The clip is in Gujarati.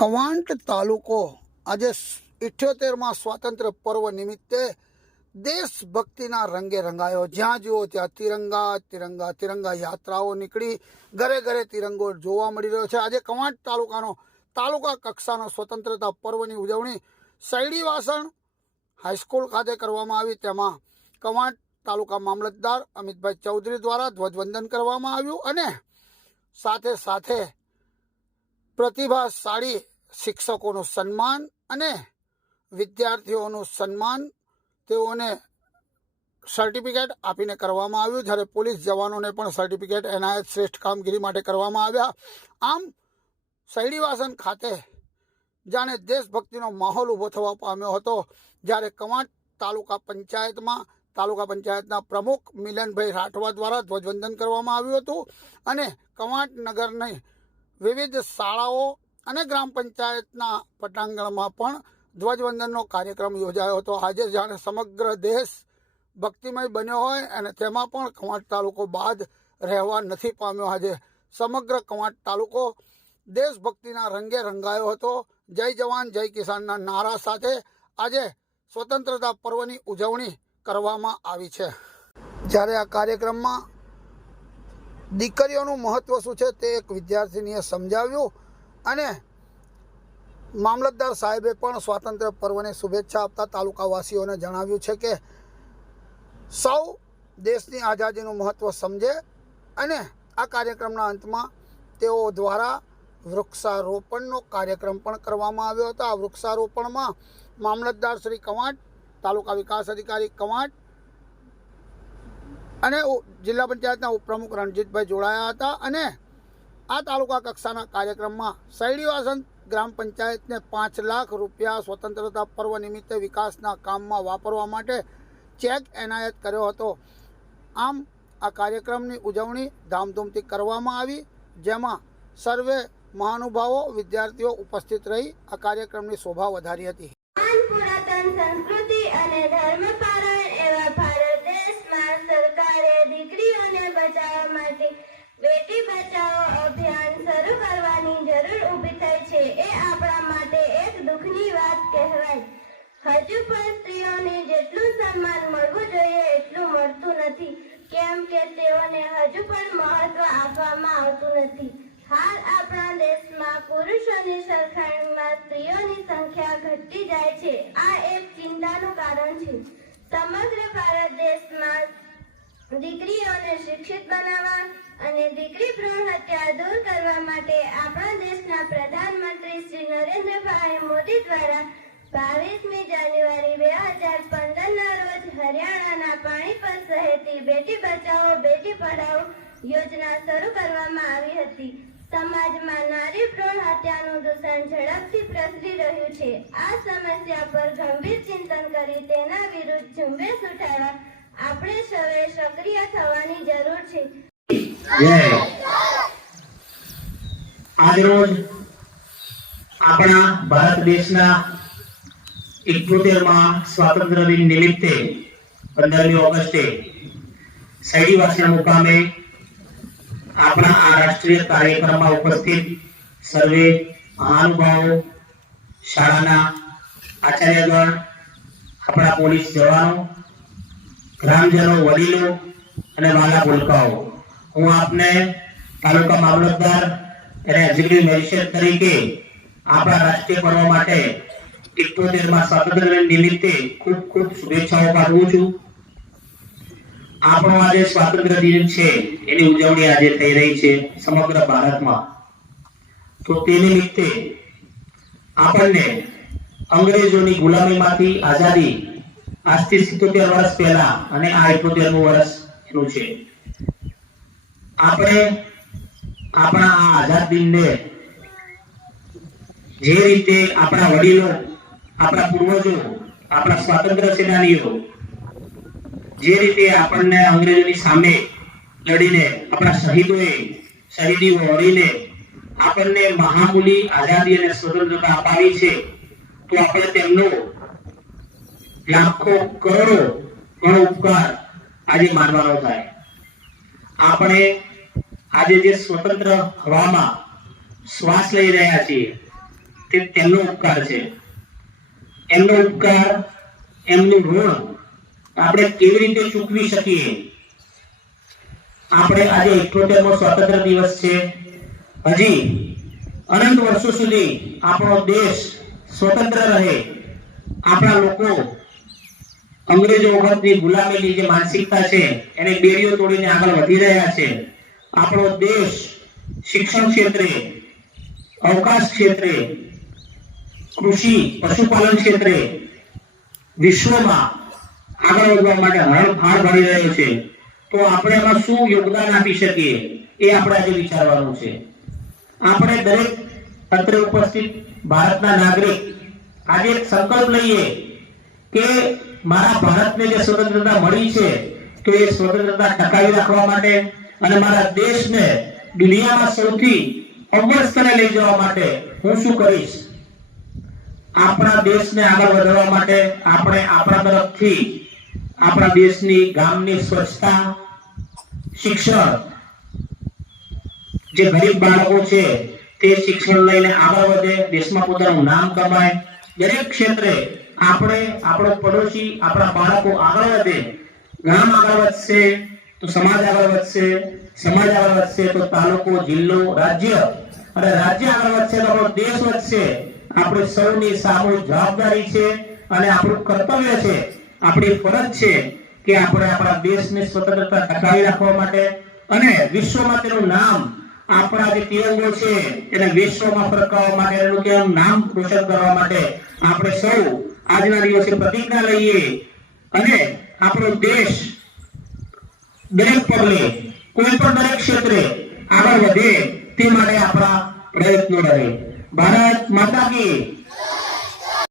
કવાંટ તાલુકો આજે ઇઠ્યોતેરમાં સ્વાતંત્ર્ય પર્વ નિમિત્તે દેશભક્તિના રંગે રંગાયો. જ્યાં જુઓ ત્યાં તિરંગા તિરંગા તિરંગા યાત્રાઓ નીકળી. ઘરે ઘરે તિરંગો જોવા મળી રહ્યો છે. આજે કવાંટ તાલુકાનો, તાલુકા કક્ષાનો સ્વતંત્રતા પર્વની ઉજવણી સૈડીવાસણ હાઈસ્કૂલ ખાતે કરવામાં આવી. તેમાં કવાંટ તાલુકા મામલતદાર અમિતભાઈ ચૌધરી દ્વારા ધ્વજવંદન કરવામાં આવ્યું અને સાથે સાથે પ્રતિભાશાળી શિક્ષકોનું સન્માન અને વિદ્યાર્થીઓનું સન્માન તેઓને સર્ટિફિકેટ આપીને કરવામાં આવ્યું. જ્યારે પોલીસ જવાનોને પણ સર્ટિફિકેટ એનાયત શ્રેષ્ઠ કામગીરી માટે કરવામાં આવ્યા. આમ શૈડીવાસન ખાતે જાણે દેશભક્તિનો માહોલ ઊભો થવા પામ્યો હતો. જ્યારે કવાંટ તાલુકા પંચાયતમાં, તાલુકા પંચાયતના પ્રમુખ મિલનભાઈ રાઠવા દ્વારા ધ્વજવંદન કરવામાં આવ્યું હતું અને કવાંટ નગરની વિવિધ શાળાઓ અને ગ્રામ પંચાયતના પટાંગણમાં પણ ધ્વજવંદનનો કાર્યક્રમ યોજાયો હતો. આજે જાણે સમગ્ર દેશ ભક્તિમય બન્યો હોય અને તેમાં પણ કવાંટ તાલુકો બાદ રહેવા નથી પામ્યો. આજે સમગ્ર કવાંટ તાલુકો દેશભક્તિના રંગે રંગાયો હતો. જય જવાન, જય કિસાનના નારા સાથે આજે સ્વતંત્રતા પર્વની ઉજવણી કરવામાં આવી છે. જ્યારે આ કાર્યક્રમમાં દીકરીઓનું મહત્ત્વ શું છે તે એક વિદ્યાર્થીનીએ સમજાવ્યું અને મામલતદાર સાહેબે પણ સ્વાતંત્ર્ય પર્વની શુભેચ્છા આપતા તાલુકાવાસીઓને જણાવ્યું છે કે સૌ દેશની આઝાદીનું મહત્ત્વ સમજે અને આ કાર્યક્રમના અંતમાં તેઓ દ્વારા વૃક્ષારોપણનો કાર્યક્રમ પણ કરવામાં આવ્યો હતો. આ વૃક્ષારોપણમાં મામલતદાર શ્રી કવાંટ, તાલુકા વિકાસ અધિકારી કવાંટ અને જિલ્લા પંચાયતના ઉપપ્રમુખ રણજીતભાઈ જોડાયા હતા અને આ તાલુકા કક્ષાના કાર્યક્રમમાં સૈડીવાસન ગ્રામ પંચાયતને પાંચ લાખ રૂપિયા સ્વતંત્રતા પર્વ નિમિત્તે વિકાસના કામમાં વાપરવા માટે ચેક એનાયત કર્યો હતો. આમ, આ કાર્યક્રમની ઉજવણી ધામધૂમથી કરવામાં આવી, જેમાં સર્વે મહાનુભાવો, વિદ્યાર્થીઓ ઉપસ્થિત રહી આ કાર્યક્રમની શોભા વધારી હતી. સંસ્કૃતિ અને ધર્મ માટે બેટી બચાવો અભિયાન શરૂ કરવાની જરૂર ઊભી થઈ છે. એ આપણા માટે એક દુઃખની વાત કહેવાય. હજુ પણ સ્ત્રીઓને જેટલું સન્માન મળવું જોઈએ એટલું મળતું નથી. કેમ કે તેઓને હજુ પણ મહત્વ આપવામાં આવતું નથી. હાલ આપણા દેશમાં પુરુષોની સરખામણીમાં સ્ત્રીઓની સંખ્યા ઘટતી જાય છે. આ એક ચિંતાનું કારણ છે. સમગ્ર ભારત દીકરીઓને શિક્ષિત બનાવવા અને દીકરી ભ્રૂણ હત્યા દૂર કરવા માટે આપણા દેશના પ્રધાનમંત્રી શ્રી નરેન્દ્રભાઈ મોદી દ્વારા બાવીસમી જાન્યુઆરી બે હજાર પંદરના રોજ હરિયાણાના પાણીપત શહેરથી બેટી બચાવો, બેટી પઢાઓ યોજના શરૂ કરવામાં આવી હતી. સમાજમાં નારી ભ્રૂણ હત્યાનું દૂષણ ઝડપથી પ્રસરી રહ્યું છે. આ સમસ્યા પર ગંભીર ચિંતન કરી તેના વિરુદ્ધ ઝુંબેશ ઉઠાવવા આપણે સૌએ સક્રિય થવાની જરૂર છે. આજરોજ આપણા ભારત દેશના ઇઠ્યોતેરમાં સ્વાતંત્ર્ય દિન નિમિત્તે પંદરમી ઓગસ્ટે શહેરીવાસના મુકામે આપણા આ રાષ્ટ્રીય કાર્યક્રમમાં ઉપસ્થિત સર્વે મહાનુભાવો, શાળાના આચાર્યગણ, આપણા પોલીસ જવાનો ગ્રામજનો, વડીલો અને વાલા ભૂલકાઓ. હું આપને તાલુકા મામલતદાર અને એક્ઝિક્યુટિવ મેજિસ્ટ્રેટ તરીકે આપણા રાષ્ટ્રીય પર્વ માટે ઇઠ્યોતેરમાં સ્વાતંત્ર્ય નિમિત્તે ખૂબ ખૂબ શુભેચ્છાઓ પાઠવું છું. આપણો આજે સ્વાતંત્ર્ય દિન છે, એની ઉજવણી આજે થઈ રહી છે સમગ્ર ભારતમાં. તો તે નિમિત્તે આપણને અંગ્રેજોની ગુલામીમાંથી આઝાદી આજથી સિત્તોતેર વર્ષ પહેલા અને આ ઇઠ્યોતેરમું વર્ષ એનું છે. આપણે આપણા આ આઝાદ દિનને જે રીતે આપણા વડીલો, આપણા પૂર્વજો, આપણા સ્વાતંત્ર્ય સેનાનીઓ જે રીતે આપણને અંગ્રેજોની સામે લડીને, આપણા શહીદોએ શહીદી વળીને આપણને મહામૂલી આઝાદી અને સ્વતંત્રતા અપાવી છે, તો આપણે તેમનો લાખો કરોડો ઘણો ઉપકાર આજે માનવાનો થાય. આપણે આજે જે સ્વતંત્ર હવામાં શ્વાસ લઈ રહ્યા છીએ, તે તેમનો ઉપકાર છે. એમનો ઉપકાર, એમનું ઋણ આપણે કેવી રીતે ચૂકવી શકીએ? આપણે આજે 78 મો સ્વાતંત્ર્ય દિવસ છે. હજી અનંત વર્ષો સુધી આપણો દેશ સ્વતંત્ર રહે. આપણા લોકો અંગ્રેજો વખતની ગુલામીની જે માનસિકતા છે, એને બેરીઓ તોડીને આગળ વધી રહ્યા છે. આપણો દેશ શિક્ષણ ક્ષેત્રે, અવકાશ ક્ષેત્રે, કૃષિ, પશુપાલન ક્ષેત્રે વિશ્વમાં આગળ વધવા માટે હરણફાળ ભરી રહ્યો છે. તો આપણે એમાં શું યોગદાન આપી શકીએ એ આપણે આજે વિચારવાનું છે. આપણે દરેક અત્રે ઉપસ્થિત ભારતના નાગરિક આજે સંકલ્પ લઈએ કે મારા ભારતને જે સ્વતંત્રતા મળી છે, તો એ સ્વતંત્રતા ટકાવી રાખવા માટે અને મારા દેશને દુનિયામાં સૌથી અવ્વલ સ્તરે લઈ જવા માટે હું શું કરીશ? આપણા દેશને આગળ વધારવા માટે આપણે આપણા તરફથી આપણા દેશની ગામની સ્વચ્છતા, શિક્ષણ, જે ગરીબ બાળકો છે, તે શિક્ષણ લઈને આગળ વધે, દેશમાં પોતાનું નામ કમાય. દરેક ક્ષેત્રે આપણે, આપણો પડોશી, આપણા બાળકો આગળ વધે. ગામ આગળ વધશે, તો સમાજ આગળ વધશે. સમાજ આગળ વધશે તો તાલુકો, જિલ્લો, રાજ્ય. અને રાજ્ય આગળ વધશે તો આપણો દેશ વધશે. આપણે સૌની સામૂહિક જવાબદારી છે અને આપણું કર્તવ્ય છે, આપણી ફરજ છે કે આપણે આપણા દેશની સ્વતંત્રતા ટકાવી રાખવા માટે અને વિશ્વમાં તેનું નામ, આપણા જે તિરંગો છે, એને વિશ્વમાં ફરકાવવા માટે એનું નામ રોશન કરવા માટે આપણે સૌ આજના દિવસે પ્રતિજ્ઞા લઈએ અને આપણો દેશ દરેક પગલે કોઈ પણ દરેક ક્ષેત્રે આગળ વધે તે માટે આપણા પ્રયત્નો રહે ભારત માતા કી